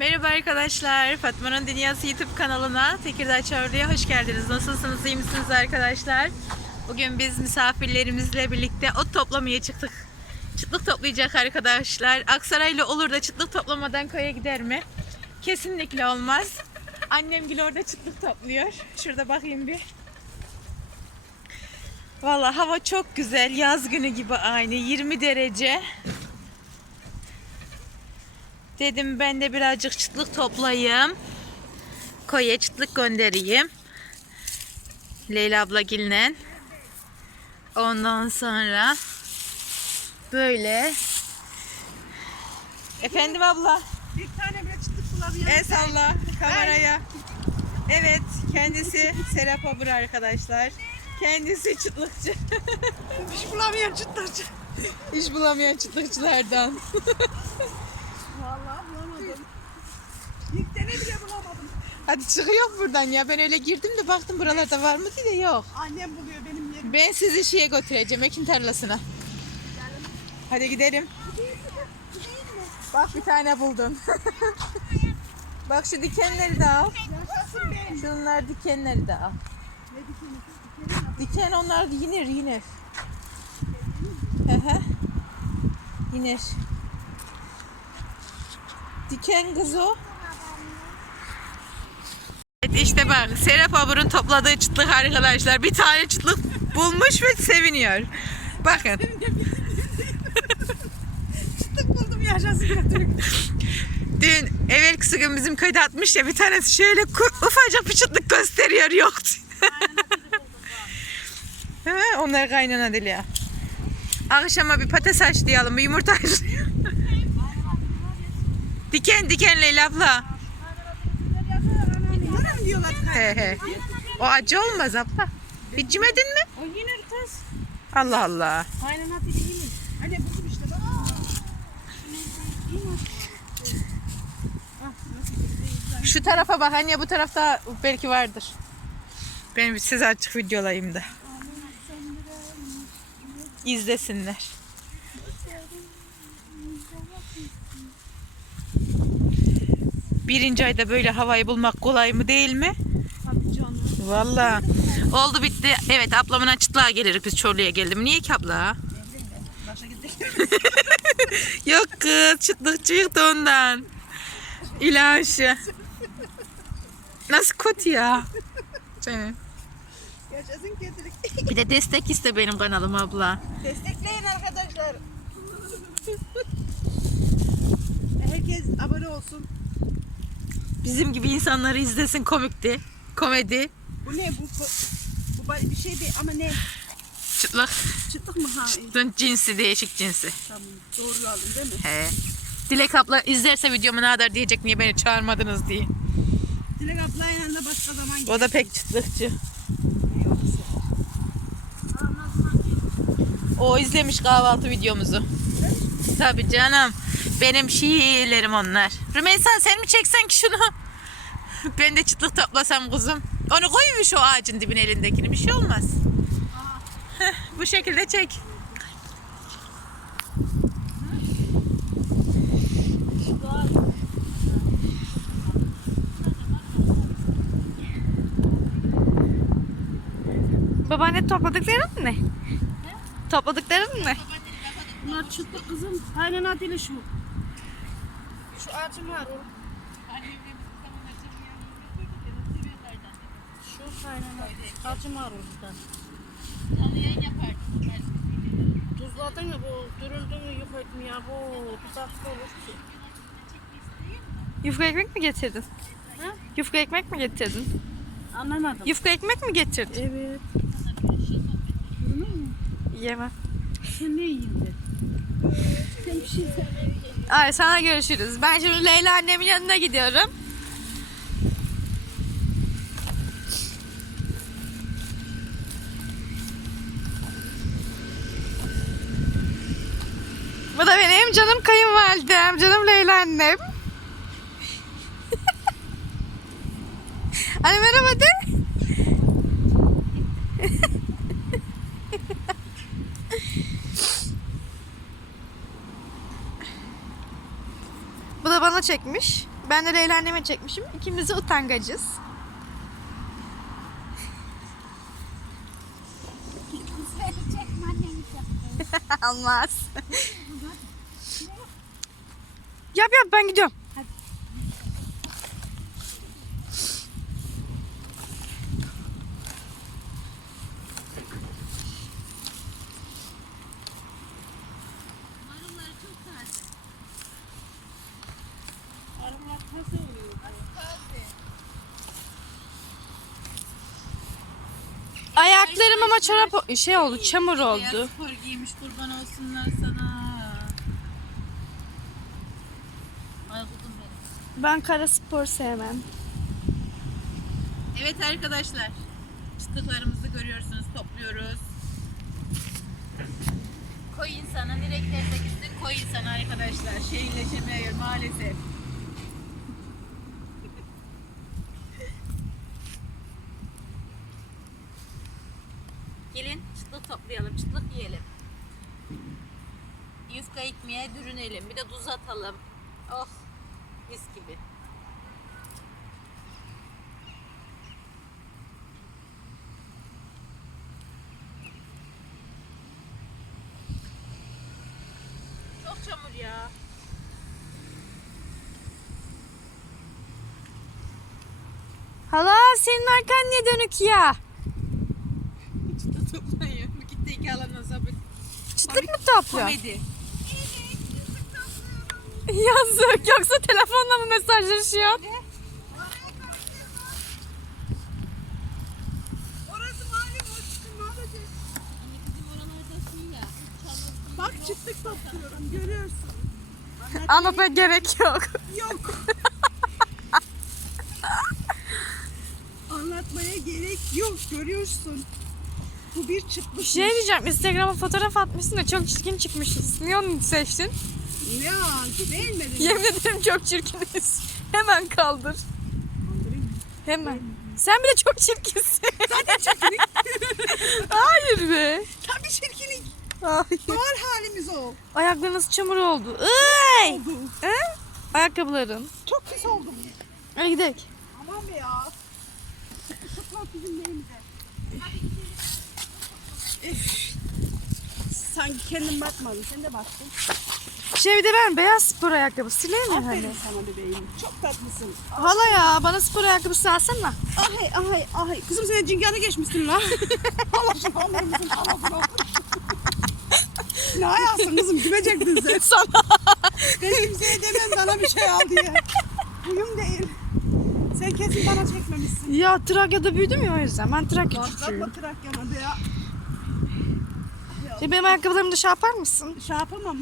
Merhaba arkadaşlar. Fatma'nın Dünyası YouTube kanalına Tekirdağ Çorlu'ya hoş geldiniz. Nasılsınız? iyi misiniz arkadaşlar? Bugün biz misafirlerimizle birlikte ot toplamaya çıktık. Çıtlık toplayacak arkadaşlar. Aksaraylı olur da çıtlık toplamadan köye gider mi? Kesinlikle olmaz. Annem gül orada çıtlık topluyor. Şurada bakayım bir. Vallahi hava çok güzel. Yaz günü gibi aynı. 20 derece. Dedim ben de birazcık çıtlık toplayayım. Koya çıtlık göndereyim. Leyla abla gilinen. Ondan sonra böyle. Efendim abla. Bir tane bile çıtlık bulamıyorum. El salla kameraya. Evet kendisi Serap Abur arkadaşlar. Kendisi çıtlıkçı. Hiç bulamıyorum çıtlıkçı. İş bulamayan çıtlıkçılardan. Vallahi bulamadım. İlk tane bile bulamadım. Hadi çıkıyor buradan ya. Ben öyle girdim de baktım buralarda var mı diye yok. Annem buluyor benim yerimi. Ben sizi şeye götüreceğim ekin tarlasına. Hadi gidelim. Bak bir tane buldun. Bak şu dikenleri de al. Yaşasın benim. Şunlar dikenleri de al. Ne dikeni? Dikeni. Diken onlar yiner yiner. Hı hı. Yiner. Diken kız o. Evet işte bak Serap Abur'un topladığı çıtlık arkadaşlar. Bir tane çıtlık bulmuş ve seviniyor. Bakın. Çıtlık buldum yaşasın. Dün evvelkisi gün bizim köyde atmış ya bir tanesi şöyle ufacık bir çıtlık gösteriyor yoktu. onlar kaynana dili ya. Akşama bir patates haşlayalım, bir yumurta haşlayalım. Diken diken Leyla abla. Bunlara mı diyorlar? He he. O acı olmaz abla. Hiç yemedin mi? O yine kız. Allah Allah. Kaynana dili yine. Anne buldum işte bak. Şu tarafa bak anne bu tarafta belki vardır. Ben size açık videolayayım da. İzlesinler. Birinci ayda böyle havayı bulmak kolay mı değil mi? Tabii canım. Valla. Oldu bitti. Evet ablamın çıtlığa geliriz biz Çorlu'ya geldim. Niye ki abla? Yok kız çıtlık çıktı ondan. İlaşı. Nasıl kötü ya? Canım. Yaşasın kötülük. Bir de destek iste benim kanalıma abla. Destekleyin arkadaşlar. Olsun. Bizim gibi insanları izlesin komikti. Komedi. Bu ne bu? Bu, bu bir şey değil ama ne? Çıtlık. Çıtlık mı? Ha. Çıtlığın cinsi değişik cinsi. tamam. Doğru aldın değil mi? He. Dilek abla izlerse videomu ne kadar diyecek niye beni çağırmadınız diye. Dilek ablayla da başka zaman O da pek çıtlıkçı. O izlemiş kahvaltı videomuzu. Tabii canım. Benim şiirlerim onlar. Rümeysa sen mi çeksen ki şunu? Ben de çıtlık toplasam kuzum. Onu koymuş şu ağacın dibine elindekini. Bir şey olmaz. Bu şekilde çek. Babaanne topladıkların ne? Topladıkların ne? Bunlar çıtlık kızım. Kaynana dili şu. Şu ağacım var o. Şu kaynana ağacım var oradan. Tuzladın mı bu? Dürüldün mü yıkadın ya bu? Tuzaklı olur ki. Yufka ekmek mi getirdin? Ha? Yufka ekmek mi getirdin? Anlamadım. Yufka ekmek mi getirdin? Evet. Yemem. Sen ne yiyin de? Ay sana görüşürüz. Ben şimdi Leyla annemin yanına gidiyorum. Bu da benim canım kayınvalidem, canım Leyla annem. Anne merhaba de. Bana çekmiş. Ben de anneme çekmişim. İkimiz de utangacız. Olmaz. yap yap ben gidiyorum. Ayaklarım ama çorap şey oldu, çamur Beyaz oldu. spor giymiş kurban olsunlar sana. Ay kuzum benim. Ben kara spor sevmem. Evet arkadaşlar. Çıtıklarımızı görüyorsunuz. Topluyoruz. Koy insana giderse gitsin koy insana arkadaşlar. Şehirleşemiyor maalesef. Gelin çıtlık toplayalım, çıtlık yiyelim. Yufka ekmeğe dürünelim, bir de tuz atalım. Oh, mis gibi. Çok çamur ya. Hala senin arkan niye dönük ya? Mı topluyor? Komedi. Yazık. Yoksa telefonla mı mesajlaşıyor? Bak çıtlık topluyorum görüyorsun. Anlatmaya gerek yok. Yok. Anlatmaya gerek yok görüyorsun. Bu bir çıtlık. Bir şey diyeceğim. Instagram'a fotoğraf atmışsın da çok çirkin çıkmışız. Niye onu seçtin? Ne an beğenmedin. mi? Yemin ederim çok çirkiniz. Hemen kaldır. Hemen. Sen bile çok çirkinsin. Zaten çirkinlik. Hayır be. Tabii çirkinlik. Hayır. Doğal halimiz o. Ayaklarınız çamur oldu. Iy! Oldu. He? Ayakkabıların. Çok pis oldum. Hadi gidelim. Aman be ya. Çıtlık bizim yerimize. Üf. Sanki kendim bakmadım. Sen de baktın. Şey bir de ben beyaz spor ayakkabı sileyim mi Aferin hani? sana bebeğim. Çok tatlısın. Hala ya bana spor ayakkabısı alsana. Ahay ahay ahay. Kızım sen cingara geçmişsin lan. Allah şu hamurumuzun anasını Ne ayaksın kızım güvecektin sen. Sana. Ben kimseye demem bana bir şey al diye. Huyum değil. Sen kesin bana çekmemişsin. Ya Trakya'da büyüdüm ya o yüzden. Ben Trakya Bakma çocuğuyum. Trakya'na de ya. Şey, benim ayakkabılarımı da şey yapar mısın? Şey yapamam.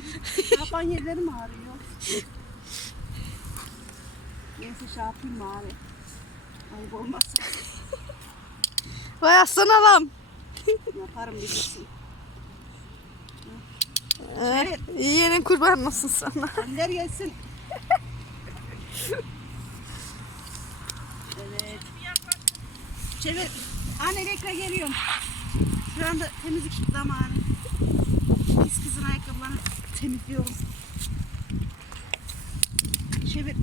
Yapan yerlerim ağrıyor. Neyse şey yapayım bari. Ayıp olmazsa Vay aslan alam. yaparım bilirsin. Evet. Yeğenin kurban olsun sana. Gönder gelsin. evet. Çevir. Anne rekla geliyorum. Şu anda temizlik zamanı. Biz kızın ayakkabılarını temizliyorum. Çevir.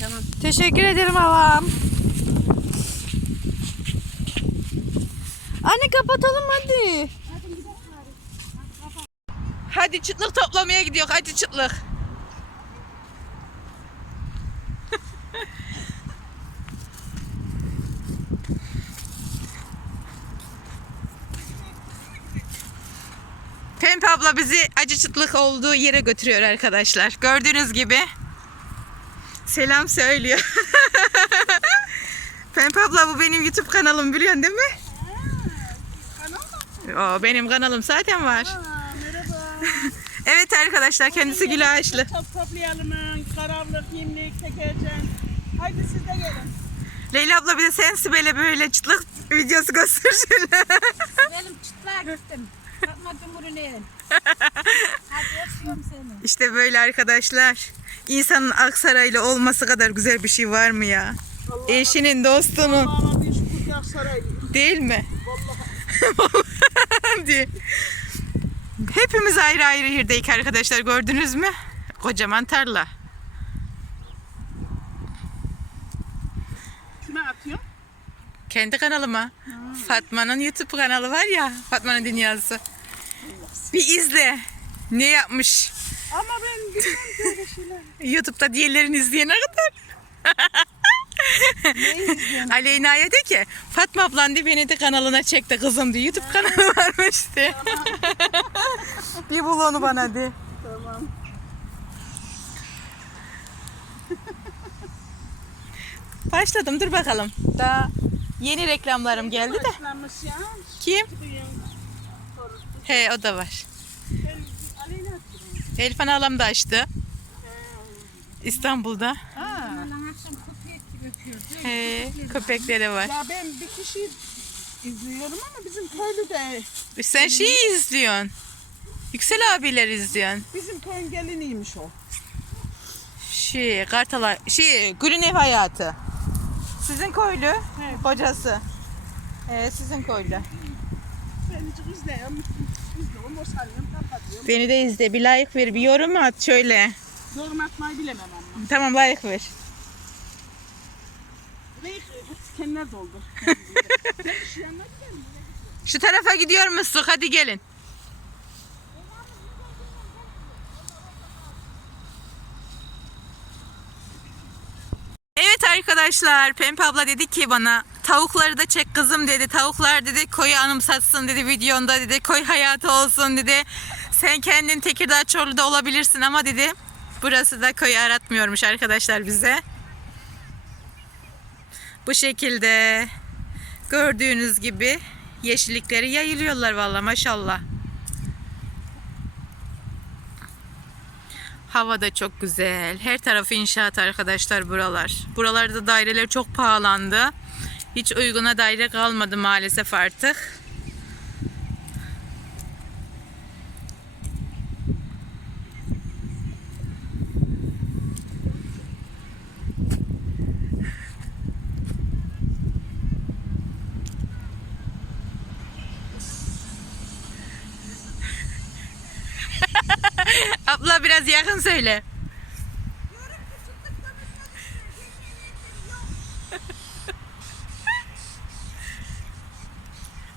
Tamam. Teşekkür ederim havam. Anne kapatalım hadi. Hadi çıtlık toplamaya gidiyor. Hadi çıtlık. Abla bizi acı çıtlık olduğu yere götürüyor arkadaşlar. Gördüğünüz gibi selam söylüyor. Pembe abla bu benim YouTube kanalım biliyorsun değil mi? O benim kanalım zaten var. Aa, merhaba. Evet arkadaşlar kendisi Gül Ağaçlı. Top toplayalım. Karavlık, yemlik, tekercan. Haydi siz de gelin. Leyla abla bir de sen Sibel'e böyle çıtlık videosu göstersene. Benim çıtlığa gittim. Hadi öpüyorum seni. İşte böyle arkadaşlar. İnsanın Aksaray'la olması kadar güzel bir şey var mı ya? Eşinin, dostunun değil mi? diye. Hepimiz ayrı ayrı yerdeyiz arkadaşlar gördünüz mü? Kocaman tarla. Kime atıyor? Kendi kanalıma. Fatma'nın YouTube kanalı var ya. Fatma'nın Dünyası. Bir izle. Ne yapmış? Ama ben öyle şeyler. YouTube'da diğerlerini izleyene kadar. Aleyna'ya de ki Fatma ablan de beni de kanalına çekti kızım diye YouTube kanalı varmış de. bir bul onu bana de. Tamam. Başladım dur bakalım. Daha yeni reklamlarım geldi de. Kim? He o da var. Elfan Alam da açtı. İstanbul'da. Ha. He, köpekleri var. Ya ben bir kişi izliyorum ama bizim köylü de Sen şeyi izliyorsun. Yüksel abiler izliyorsun. bizim köyün geliniymiş o. Şey, Kartal, şey, Gülün Ev Hayatı. Sizin köylü, Evet. kocası. Ee, sizin köylü. Ben hiç izleyen izliyorum o sanıyorum kapatıyorum. Beni de izle, bir like ver, bir yorum at şöyle. Yorum atmayı bilemem ama. Tamam like ver. Ve kendiler doldur. Mi? Şu tarafa gidiyor musun? Hadi gelin. Evet arkadaşlar Pembe abla dedi ki bana tavukları da çek kızım dedi. Tavuklar dedi koyu anımsatsın dedi videonda dedi. Koy hayatı olsun dedi. Sen kendin Tekirdağ Çorlu'da olabilirsin ama dedi. Burası da koyu aratmıyormuş arkadaşlar bize. Bu şekilde gördüğünüz gibi yeşillikleri yayılıyorlar valla maşallah. Hava da çok güzel. Her tarafı inşaat arkadaşlar buralar. Buralarda daireler çok pahalandı. Hiç uyguna daire kalmadı maalesef artık. Abla biraz yakın söyle.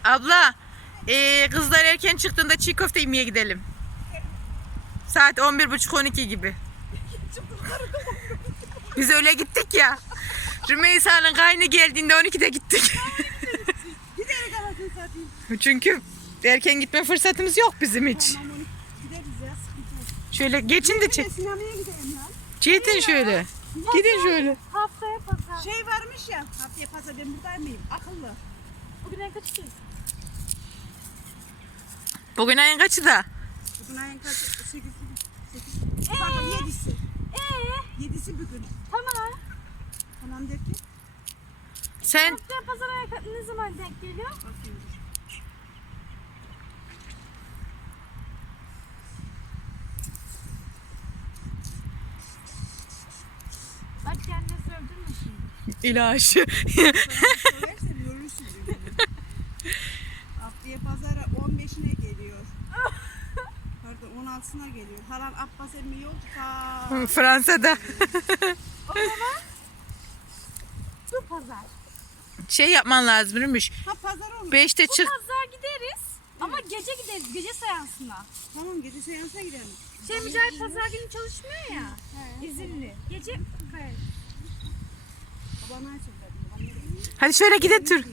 Abla, eee, kızlar erken çıktığında çiğ köfte yemeye gidelim. Saat 11.30-12 gibi. Biz öyle gittik ya. Rümeysa'nın kaynı geldiğinde 12'de gittik. Çünkü erken gitme fırsatımız yok bizim hiç. Tamam onu gideriz ya sıkıntı yok. Şöyle geçin de çek. sinemaya gidelim lan. Gidin şöyle. Gidin şöyle. Haftaya pazar. Şey varmış ya. Haftaya pazar ben buradayım mıyım? Akıllı. Bugün en kaçı? Bugün ayın kaçı da? Bugün ayın kaç? 8'i. 8. Pardon 7'si. Ee, 7'si bugün. tamam. Tamam derken. Sen Haftaya pazar ayakı ne zaman denk geliyor? Bakayım. Bak kendine sövdün mü şimdi? İlaç. Söylersen görürsün. Haftaya pazara 15'ine geliyor. Pardon 16'sına geliyor. Halan Abbas emmi yok ta. Fransa'da. O zaman bu pazar. Şey yapman lazımmış. Ha pazar olur. Beşte Bu çık. pazar gideriz. Ama gece gideriz. Gece seansına. Tamam gece seansa gidelim. Şey Mücahit pazar günü çalışmıyor ya. İzinli. Gece evet. Bana açıldı. Bana nereye? Hadi şöyle gidelim tur.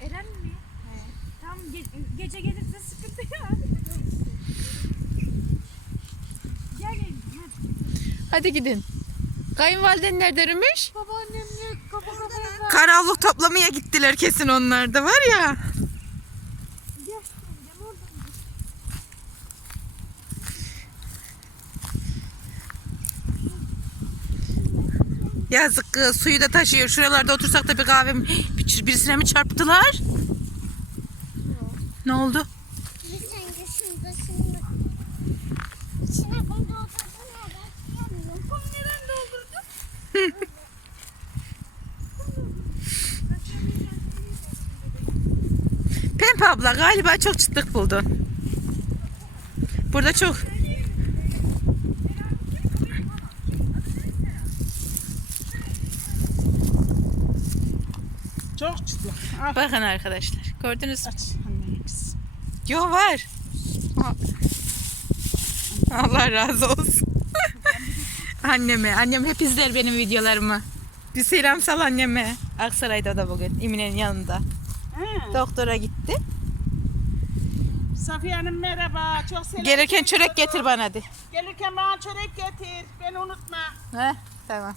Eren mi? Tam ge- gece gelirse sıkıntı ya. Gel gelin. hadi. Gidin. Kayınvaliden nerede Rümeş? Babaannemle kafa kafaya Karavluk toplamaya gittiler kesin onlar da var ya. Gel. Gel oradan. Yazık kız suyu da taşıyor. Şuralarda otursak da bir kahve mi? Bir- Birisine mi çarptılar? Ne oldu? Pembe abla galiba çok çıtlık buldun. Burada çok Çok çıtlak. Al bakın arkadaşlar. Gördünüz mü? aç. Yo var. Allah razı olsun. anneme. Annem hep izler benim videolarımı. Bir selam sal anneme. Aksaray'da da bugün. İmine'nin yanında. He. Doktora gitti. Safiye Hanım merhaba. Çok selam. Gelirken çörek getir bana hadi. Gelirken bana çörek getir. Beni unutma. Heh, tamam.